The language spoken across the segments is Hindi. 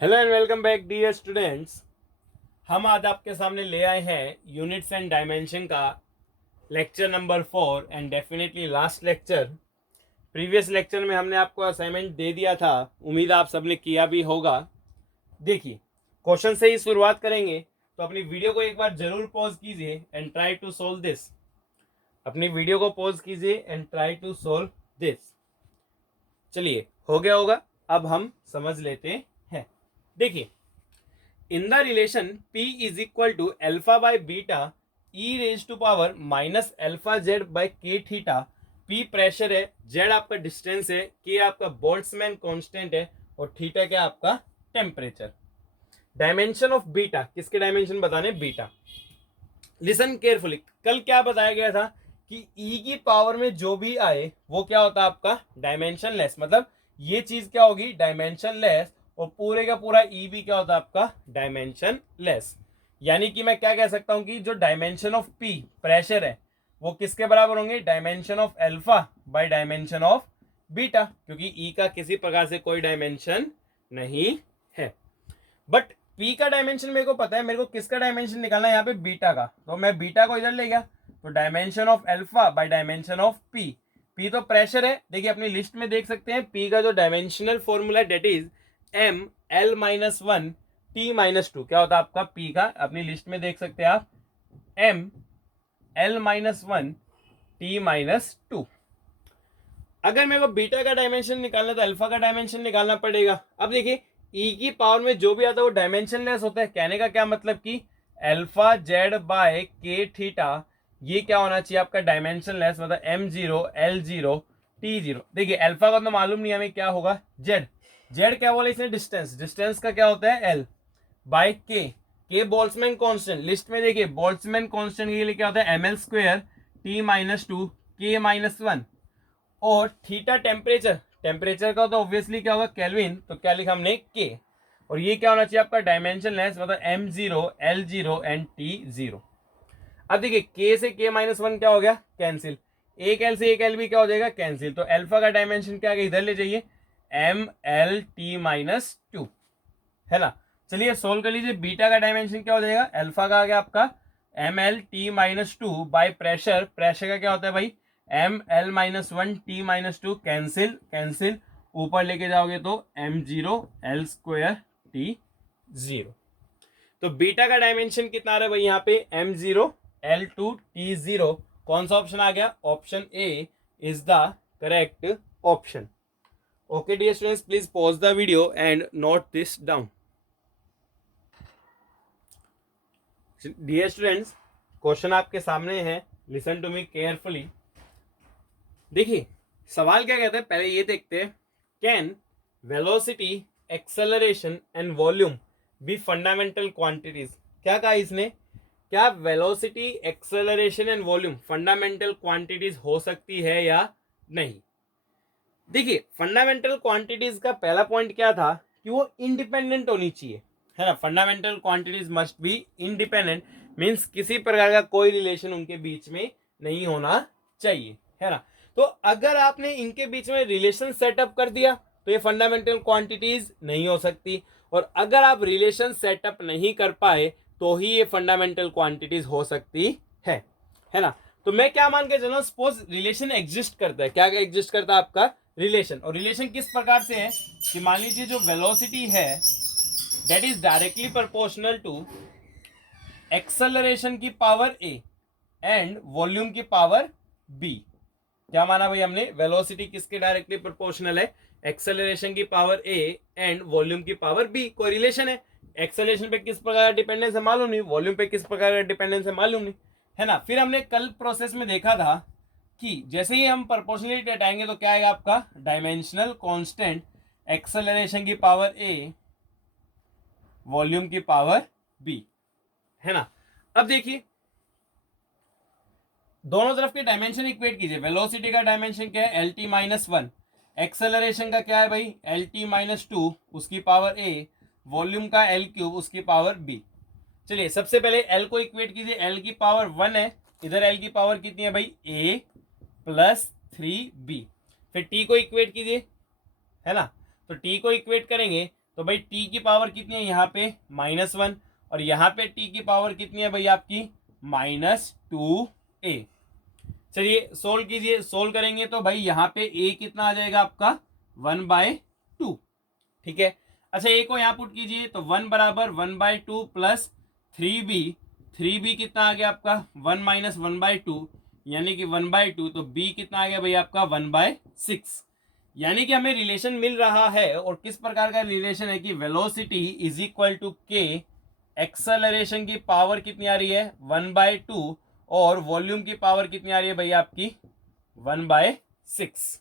Hello and welcome back dear students. हम आज आपके सामने ले आए हैं यूनिट्स एंड डायमेंशन का lecture number 4 and definitely last lecture. Previous lecture में हमने आपको असाइनमेंट दे दिया था, उम्मीद आप सबने किया भी होगा। देखिए, क्वेश्चन से ही शुरुआत करेंगे, तो अपनी वीडियो को एक बार जरूर पॉज कीजिए and try to solve this. अपनी वीडियो को पॉज कीजिए and try to solve this. चलिए, हो गया होगा, अब हम समझ लेते हैं। देखिए, in the relation p is equal to alpha by beta e raised to power minus alpha z by k theta। p pressure है, z आपका डिस्टेंस है, k आपका बोल्ट्जमैन कांस्टेंट है और थीटा क्या आपका टेम्परेचर। डायमेंशन ऑफ बीटा, किसके डायमेंशन बताने? बीटा। लिसन केयरफुली, कल क्या बताया गया था कि e की पावर में जो भी आए वो क्या होता है आपका डायमेंशन लेस। मतलब ये चीज क्या होगी? Dimension less. और पूरे का पूरा ई भी क्या होता है आपका डायमेंशन लेस। यानी कि मैं क्या कह सकता हूं कि जो डायमेंशन ऑफ पी प्रेशर है वो किसके बराबर होंगे? Dimension of alpha by dimension of beta, क्योंकि ई का किसी प्रकार से कोई डायमेंशन नहीं है। बट पी का डायमेंशन मेरे को पता है, मेरे को किसका डायमेंशन निकालना है यहाँ पे? बीटा का। तो मैं बीटा को इधर ले गया, तो dimension of alpha by dimension of P. P तो प्रेशर है, देखिए अपनी लिस्ट में देख सकते हैं पी का जो dimensional formula that is M L minus one T minus two. क्या होता है आपका पी का? अपनी लिस्ट में देख सकते हैं आप, M L minus one T minus two. अगर मेरे को बीटा का डायमेंशन निकालना तो अल्फा का डायमेंशन निकालना पड़ेगा। अब देखिए, ई की पावर में जो भी आता है वो डायमेंशन लेस होता है। कहने का क्या मतलब कि alpha Z by K theta ये क्या होना चाहिए आपका? Dimensionless. मतलब M zero L zero T zero. देखिए अल्फा का तो मालूम नहीं हमें क्या होगा, जेड। जेड क्या बोले इसने? डिस्टेंस। डिस्टेंस का क्या होता है? L by K Boltzmann constant. List में देखिए बोल्ट्जमैन कांस्टेंट के लिए क्या होता है? M L square T minus two K minus one. और थीटा टेम्परेचर, टेम्परेचर का तो ऑब्वियसली क्या होगा? केल्विन। तो क्या लिखा हमने? के। और ये क्या होना चाहिए आपका? Dimensionless. मतलब M zero L zero and T zero. अब देखिए के से के माइनस वन क्या हो गया? कैंसिल। एक एल से एक एल भी क्या हो जाएगा? कैंसिल। तो अल्फा का डायमेंशन क्या आ गया? इधर ले जाइए, M L T minus two, है ना। चलिए सोल्व कर लीजिए। बीटा का डायमेंशन क्या हो जाएगा? अल्फा का आ गया आपका M L T minus two by pressure. Pressure का क्या होता है भाई? M L minus one T minus two. Cancel cancel, ऊपर लेके जाओगे तो M zero L square T zero. तो बीटा का डायमेंशन कितना आ रहा है भाई यहाँ पे? M zero L two T zero. कौन सा ऑप्शन आ गया? Option A is the correct option. Okay dear students, please pause the video and note this down. Dear students, question आपके सामने है, लिसन टू मी केयरफुली। देखिए सवाल क्या कहता है, पहले ये देखते हैं। Can velocity, acceleration and volume be fundamental quantities? क्या कहा इसने? क्या velocity, acceleration and volume fundamental quantities हो सकती है या नहीं? देखिए फंडामेंटल क्वांटिटीज का पहला पॉइंट क्या था कि वो इंडिपेंडेंट होनी चाहिए, है ना। Fundamental quantities must be independent, means किसी प्रकार का कोई रिलेशन उनके बीच में नहीं होना चाहिए, है ना। तो अगर आपने इनके बीच में रिलेशन सेटअप कर दिया तो ये फंडामेंटल क्वांटिटीज नहीं हो सकती। और अगर आप रिलेशन सेटअप नहीं कर पाए तो ही ये फंडामेंटल क्वांटिटीज हो सकती है ना। तो मैं क्या मान के चलूं, सपोज रिलेशन एग्जिस्ट करता है। क्या एग्जिस्ट करता है आपका? रिलेशन। और रिलेशन किस प्रकार से है कि मान लीजिए जो वेलोसिटी है that is directly proportional to acceleration की पावर ए एंड वॉल्यूम की पावर बी। क्या माना भाई हमने? वेलोसिटी किसके डायरेक्टली प्रोपोर्शनल है? एक्सेलरेशन की पावर ए एंड वॉल्यूम की पावर बी। कोई रिलेशन है। एक्सेलरेशन पे किस प्रकार का डिपेंडेंस है मालूम नहीं, वॉल्यूम पे किस प्रकार का डिपेंडेंस है मालूम नहीं, है ना। फिर हमने कल प्रोसेस में देखा था कि जैसे ही हम प्रोपोर्शनलिटी हटाएंगे तो क्या आएगा आपका? डायमेंशनल कांस्टेंट, एक्सेलरेशन की पावर ए, वॉल्यूम की पावर बी, है ना। अब देखिए दोनों तरफ के डायमेंशन इक्वेट कीजिए। वेलोसिटी का डायमेंशन क्या है? L T minus one. Acceleration का क्या है भाई? एल टी माइनस टू, उसकी पावर ए। वॉल्यूम का एल क्यूब, उसकी पावर बी। चलिए सबसे पहले एल को इक्वेट कीजिए। एल की पावर वन है, इधर एल की पावर कितनी है भाई? ए प्लस थ्री बी। फिर टी को इक्वेट कीजिए, है ना। तो टी को इक्वेट करेंगे तो भाई टी की पावर कितनी है यहाँ पे -1, और यहाँ पे टी की पावर कितनी है भाई आपकी -2a। चलिए सोल्व कीजिए, सोल्व करेंगे तो भाई यहाँ पे a कितना आ जाएगा आपका 1/2, ठीक है। अच्छा a को यहाँ पुट कीजिए तो 1 बराबर 1/2 प्लस 3b, 3b कितना आ गया आपका 1 माइनस 1/2 यानी कि 1/2, तो b कितना आ गया भाई आपका 1/6। यानी कि हमें रिलेशन मिल रहा है, और किस प्रकार का रिलेशन है कि वेलोसिटी इज इक्वल टू के, एक्सेलरेशन की पावर कितनी आ रही है 1/2, और वॉल्यूम की पावर कितनी आ रही है भाई आपकी 1/6।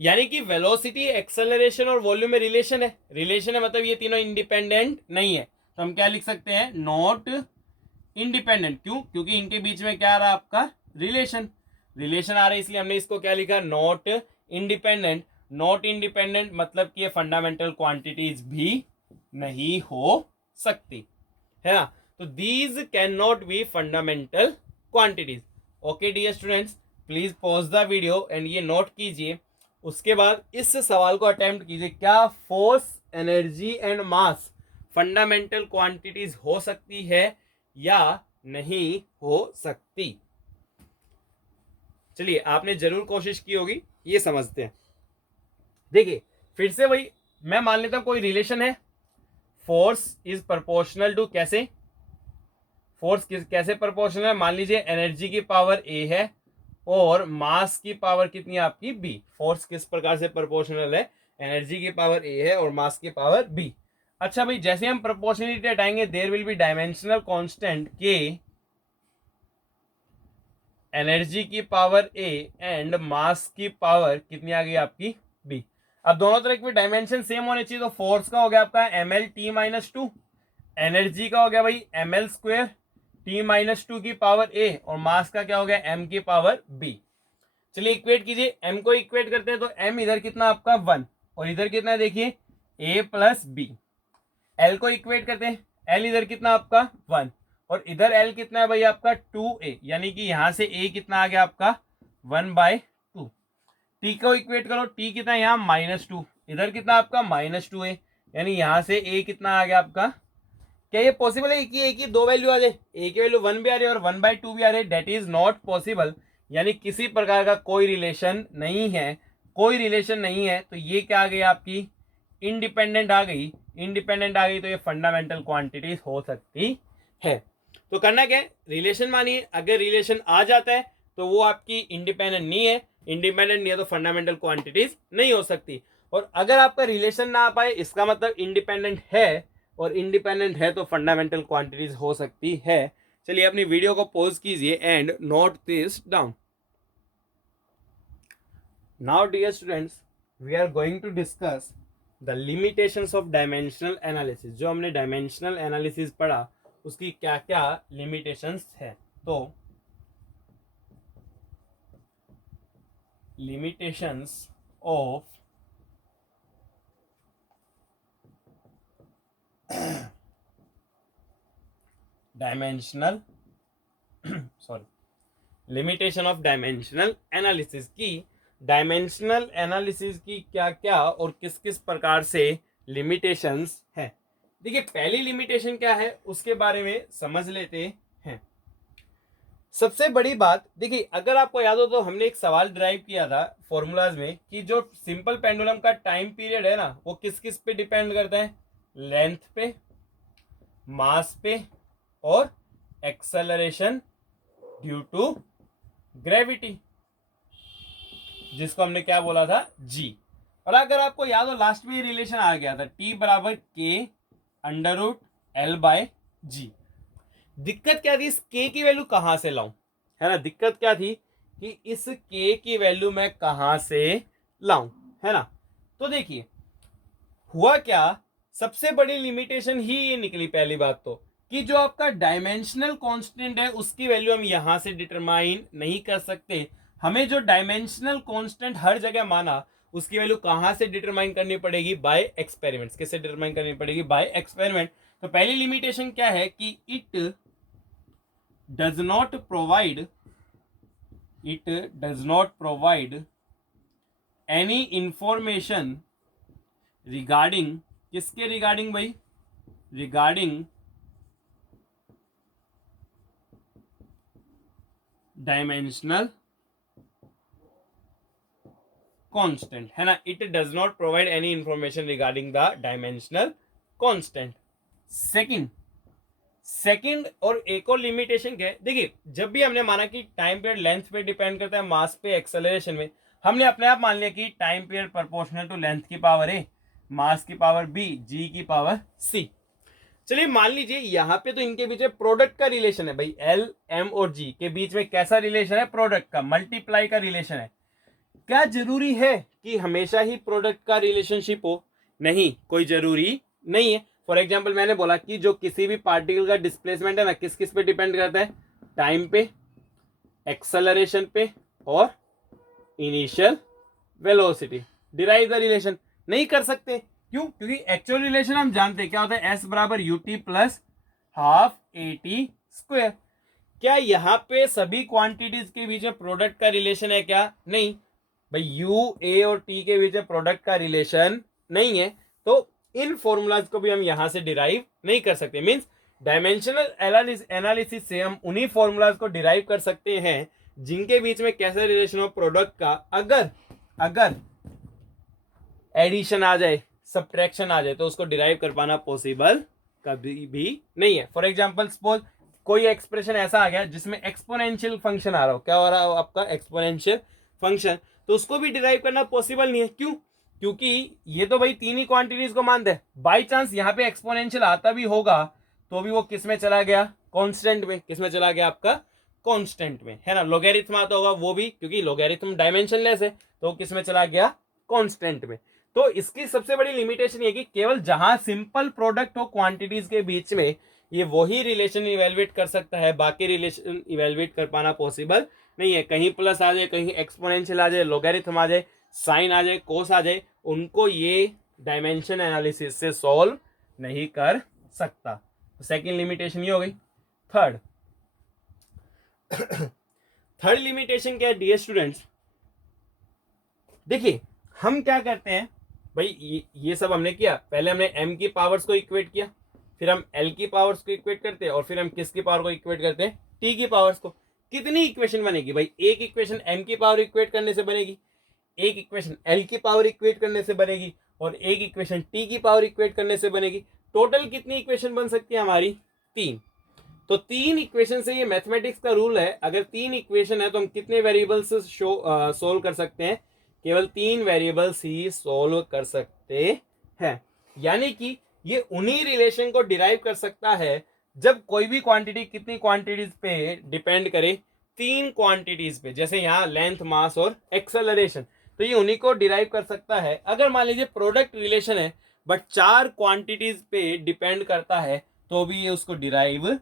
यानी कि वेलोसिटी, एक्सेलरेशन और वॉल्यूम में रिलेशन है, रिलेशन है मतलब ये तीनों इंडिपेंडेंट नहीं है, तो हम क्या लिख सकते हैं नॉट इंडिपेंडेंट। क्यों? क्योंकि इनके बीच में क्या आ रहा है आपका रिलेशन, रिलेशन आ रहा है, इसलिए हमने इसको क्या लिखा नॉट इंडिपेंडेंट। नॉट इंडिपेंडेंट मतलब कि ये फंडामेंटल क्वांटिटीज भी नहीं हो सकती है ना, तो these can not be fundamental quantities. Okay dear students, please pause the video and ये नोट कीजिए, उसके बाद इस सवाल को अटेम्प्ट कीजिए, क्या force, energy and mass fundamental quantities हो सकती है या नहीं हो सकती। चलिए आपने जरूर कोशिश की होगी, ये समझते हैं। देखिए फिर से वही मैं मान लेता हूं कोई रिलेशन है, फोर्स इज प्रोपोर्शनल टू, कैसे फोर्स कैसे प्रोपोर्शनल है, मान लीजिए एनर्जी की पावर ए है और मास की पावर कितनी है आपकी बी। फोर्स किस प्रकार से प्रोपोर्शनल है, एनर्जी की पावर ए है और मास की पावर बी। अच्छा भाई जैसे हम प्रोपोर्शनलिटी हटाएंगे there will be dimensional constant के, एनर्जी की पावर ए एंड मास की पावर कितनी आ गई आपकी बी। अब दोनों तरह के डायमेंशन सेम होने चाहिए, तो फोर्स का हो गया आपका ml/t-2, एनर्जी का हो गया भाई ml² t-2 की पावर ए, और मास का क्या हो गया m की पावर b। चलिए इक्वेट कीजिए, m को इक्वेट करते हैं तो m इधर कितना आपका 1 और इधर कितना है देखिए a प्लस बी। l को इक्वेट करते हैं, l इधर कितना आपका 1 और इधर l कितना है भाई आपका 2a, यानी कि यहां से a कितना आ गया आपका 1/2। t को इक्वेट करो, t कितना है यहाँ -2, इधर कितना आपका -2a, यानी यहां से a कितना आ गया आपका। क्या ये पॉसिबल है कि एक ही दो वैल्यू आ जाए, ए की वैल्यू 1 भी आ रही है और 1/2 भी आ रही है? डेट इज नॉट पॉसिबल, यानी किसी प्रकार का कोई रिलेशन नहीं है, कोई रिलेशन नहीं है, तो ये क्या आ गई आपकी इंडिपेंडेंट आ गई, इंडिपेंडेंट आ गई, तो ये फंडामेंटल क्वांटिटीज हो सकती है। तो करना क्या है, रिलेशन मानिए, अगर रिलेशन आ जाता है तो वो आपकी इंडिपेंडेंट नहीं है, इंडिपेंडेंट नहीं है तो फंडामेंटल क्वांटिटीज नहीं हो सकती, और अगर आपका रिलेशन ना आ पाए इसका मतलब इंडिपेंडेंट है, और इंडिपेंडेंट है तो फंडामेंटल क्वांटिटीज हो सकती है। चलिए अपनी वीडियो को पॉज कीजिए and note this down. Now dear students we are going to discuss the limitations of dimensional analysis. जो हमने डायमेंशनल एनालिसिस पढ़ा उसकी क्या क्या लिमिटेशंस है। तो limitations of dimensional sorry limitation of dimensional analysis की, डायमेंशनल एनालिसिस की क्या क्या और किस किस प्रकार से लिमिटेशंस हैं। देखिए पहली लिमिटेशन क्या है उसके बारे में समझ लेते हैं। सबसे बड़ी बात देखिए, अगर आपको याद हो तो हमने एक सवाल ड्राइव किया था फॉर्मूलाज में कि जो सिंपल पेंडुलम का टाइम पीरियड है ना वो किस किस पे डिपेंड करता है, लेंथ पे, मास पे और एक्सेलरेशन ड्यू टू ग्रेविटी, जिसको हमने क्या बोला था जी। और अगर आपको याद हो लास्ट में ये रिलेशन आ गया था T बराबर K√L/G। दिक्कत क्या थी, इस K की वैल्यू कहां से लाऊं, है ना, दिक्कत क्या थी कि इस K की वैल्यू मैं कहां से लाऊं, है ना। तो देखिए हुआ क्या, सबसे बड़ी लिमिटेशन ही ये निकली पहली बात तो, कि जो आपका डायमेंशनल कांस्टेंट है उसकी वैल्यू हम यहां से डिटरमाइन नहीं कर सकते। हमें जो डायमेंशनल कांस्टेंट हर जगह माना उसकी वैल्यू कहां से डिटरमाइन करनी पड़ेगी, बाय एक्सपेरिमेंट्स। किससे डिटरमाइन करनी पड़ेगी, बाय एक्सपेरिमेंट। तो पहली लिमिटेशन क्या है कि it does not provide any information regarding किसके रिगार्डिंग भाई? रिगार्डिंग डायमेंशनल कांस्टेंट, है ना. It does not provide any information regarding the dimensional constant. Second और एक और लिमिटेशन क्या है, देखिए जब भी हमने माना कि टाइम पीरियड लेंथ पे डिपेंड करता है, मास पे, एक्सेलरेशन में, हमने अपने आप मान लिया कि time period proportional to length की पावर ए, मास की पावर बी, जी की पावर सी. चलिए मान लीजिए यहां पे तो इनके बीच में प्रोडक्ट का रिलेशन है भाई, एल, एम और जी के बीच में कैसा रिलेशन है? प्रोडक्ट का, मल्टीप्लाई का रिलेशन है. क्या जरूरी है कि हमेशा ही प्रोडक्ट का रिलेशनशिप हो? नहीं, कोई जरूरी नहीं है. फॉर एग्जाम्पल मैंने बोला कि जो किसी भी पार्टिकल का डिस्प्लेसमेंट है ना, किस किस पे डिपेंड करता है? टाइम पे, एक्सेलरेशन पे और initial velocity. Derive the relation नहीं कर सकते. क्यों? क्योंकि एक्चुअल रिलेशन हम जानते हैं क्या होता है, एस बराबर U T plus half A T square. क्या यहाँ पे सभी क्वांटिटीज के बीच में प्रोडक्ट का रिलेशन है क्या? नहीं भाई, यू, ए और टी के बीच में प्रोडक्ट का रिलेशन नहीं है. तो इन फॉर्मूलाज को भी हम यहां से डिराइव नहीं कर सकते. मींस डायमेंशनल एनालिसिस से हम उन्हीं फॉर्मूलाज को डिराइव कर सकते हैं जिनके बीच में कैसा रिलेशन हो प्रोडक्ट का. अगर एडिशन आ जाए, सब्ट्रैक्शन आ जाए, तो उसको डिराइव कर पाना पॉसिबल कभी भी नहीं है. फॉर एग्जाम्पल सपोज कोई एक्सप्रेशन ऐसा आ गया जिसमें एक्सपोनेंशियल फंक्शन आ रहा हो, क्या हो रहा हो आपका? Exponential function. तो उसको भी डिराइव करना पॉसिबल नहीं है. क्यों? क्योंकि ये तो भाई तीन ही क्वांटिटीज को मानते हैं. बाई चांस यहाँ पे एक्सपोनेंशियल आता भी होगा तो भी वो किस में चला गया? कांस्टेंट में. किस में चला गया आपका? कांस्टेंट में, है ना. लोगैरिथम आता होगा वो भी, क्योंकि लोगैरिथम डायमेंशनलेस है, तो किस में चला गया? कांस्टेंट में. तो इसकी सबसे बड़ी लिमिटेशन ये कि केवल जहां सिंपल प्रोडक्ट हो क्वांटिटीज के बीच में, ये वही रिलेशन इवेलुएट कर सकता है, बाकी रिलेशन इवेलुएट कर पाना पॉसिबल नहीं है. कहीं प्लस आ जाए, कहीं एक्सपोनेंशियल आ जाए, लोगैरिथम आ जाए, साइन आ जाए, कोस आ जाए, उनको ये डायमेंशन एनालिसिस से सॉल्व नहीं कर सकता. सेकंड लिमिटेशन ये हो गई. थर्ड लिमिटेशन क्या है डियर स्टूडेंट्स? देखिए हम क्या करते हैं भाई, ये सब हमने किया. पहले हमने m की पावर्स को इक्वेट किया, फिर हम l की पावर्स को इक्वेट करते हैं, और फिर हम किसकी पावर को इक्वेट करते हैं? t की पावर्स को. कितनी इक्वेशन बनेगी भाई? एक इक्वेशन m की पावर इक्वेट करने से बनेगी, एक इक्वेशन l की पावर इक्वेट करने से बनेगी, और एक इक्वेशन t की पावर इक्वेट करने से बनेगी. टोटल कितनी इक्वेशन बन सकती है हमारी? 3. तो 3 इक्वेशन से, ये मैथमेटिक्स का रूल है, अगर 3 इक्वेशन है तो हम कितने वेरिएबल्स सोल्व कर सकते हैं? केवल 3 वेरिएबल्स ही सोल्व कर सकते हैं. यानी कि ये उन्हीं रिलेशन को डिराइव कर सकता है जब कोई भी क्वांटिटी कितनी क्वांटिटीज पे डिपेंड करे? 3 क्वांटिटीज पे. जैसे यहाँ लेंथ, मास और एक्सेलरेशन, तो ये उन्हीं को डिराइव कर सकता है. अगर मान लीजिए प्रोडक्ट रिलेशन है बट 4 क्वांटिटीज पे डिपेंड करता है, तो भी ये उसको डिराइव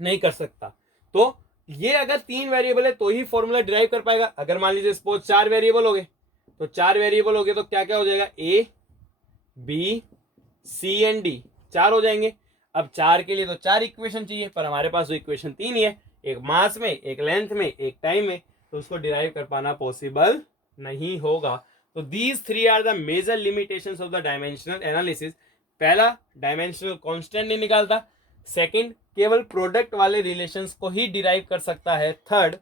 नहीं कर सकता. तो ये अगर 3 वेरिएबल है तो ही फॉर्मूला डिराइव कर पाएगा. अगर मान लीजिए सपोज 4 वेरिएबल हो गए, तो 4 वेरिएबल हो गए तो क्या क्या हो जाएगा? ए, बी, सी एंड डी, 4 हो जाएंगे. अब 4 के लिए तो 4 इक्वेशन चाहिए, पर हमारे पास तो इक्वेशन 3 ही है, एक मास में, एक लेंथ में, एक टाइम में, तो उसको डिराइव कर पाना पॉसिबल नहीं होगा. तो these 3 are the major limitations of the dimensional analysis. पहला, डायमेंशनल कांस्टेंट नहीं निकालता. सेकंड, केवल प्रोडक्ट वाले रिलेशंस को ही डिराइव कर सकता है. थर्ड,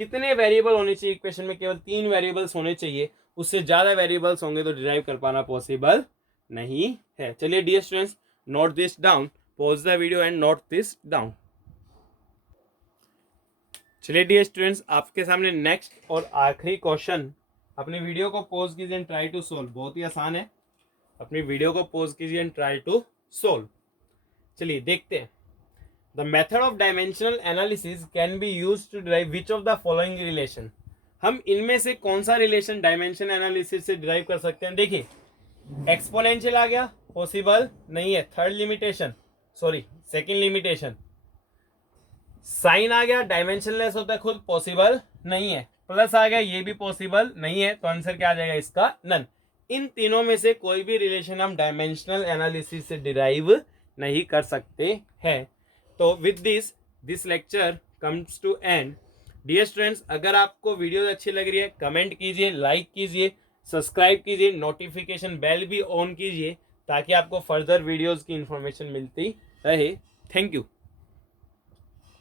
कितने वेरिएबल होने चाहिए इक्वेशन में? केवल 3 वेरिएबल्स होने चाहिए, उससे ज्यादा वेरिएबल्स होंगे तो डिराइव कर पाना पॉसिबल नहीं है. चलिए dear students, note this down, pause the video and note this down. चलिए डियर स्टूडेंट्स, आपके सामने नेक्स्ट और आखिरी क्वेश्चन. अपनी वीडियो को पॉज कीजिए एंड ट्राई टू सोल्व. बहुत ही आसान है, अपनी वीडियो को पॉज कीजिए एंड ट्राई टू सोल्व. चलिए देखते हैं. The method of dimensional analysis can be use to derive which of the following relation. हम इनमें से कौन सा रिलेशन डायमेंशन एनालिसिस से डिराइव कर सकते हैं? देखिए एक्सपोनेंशियल आ गया, पॉसिबल नहीं है. Third limitation, sorry second limitation. Sine आ गया, डायमेंशनलेस होता है खुद, पॉसिबल नहीं है. प्लस आ गया, ये भी पॉसिबल नहीं है. तो आंसर क्या आ जाएगा इसका? नन. इन तीनों में से कोई भी रिलेशन हम डायमेंशनल एनालिसिस से डिराइव नहीं कर सकते हैं. तो with this lecture comes to end. Dear students, अगर आपको वीडियो अच्छी लग रही है, कमेंट कीजिए, लाइक कीजिए, सब्सक्राइब कीजिए, नोटिफिकेशन बेल भी ऑन कीजिए, ताकि आपको फर्दर वीडियोस की इंफॉर्मेशन मिलती रहे। Thank you.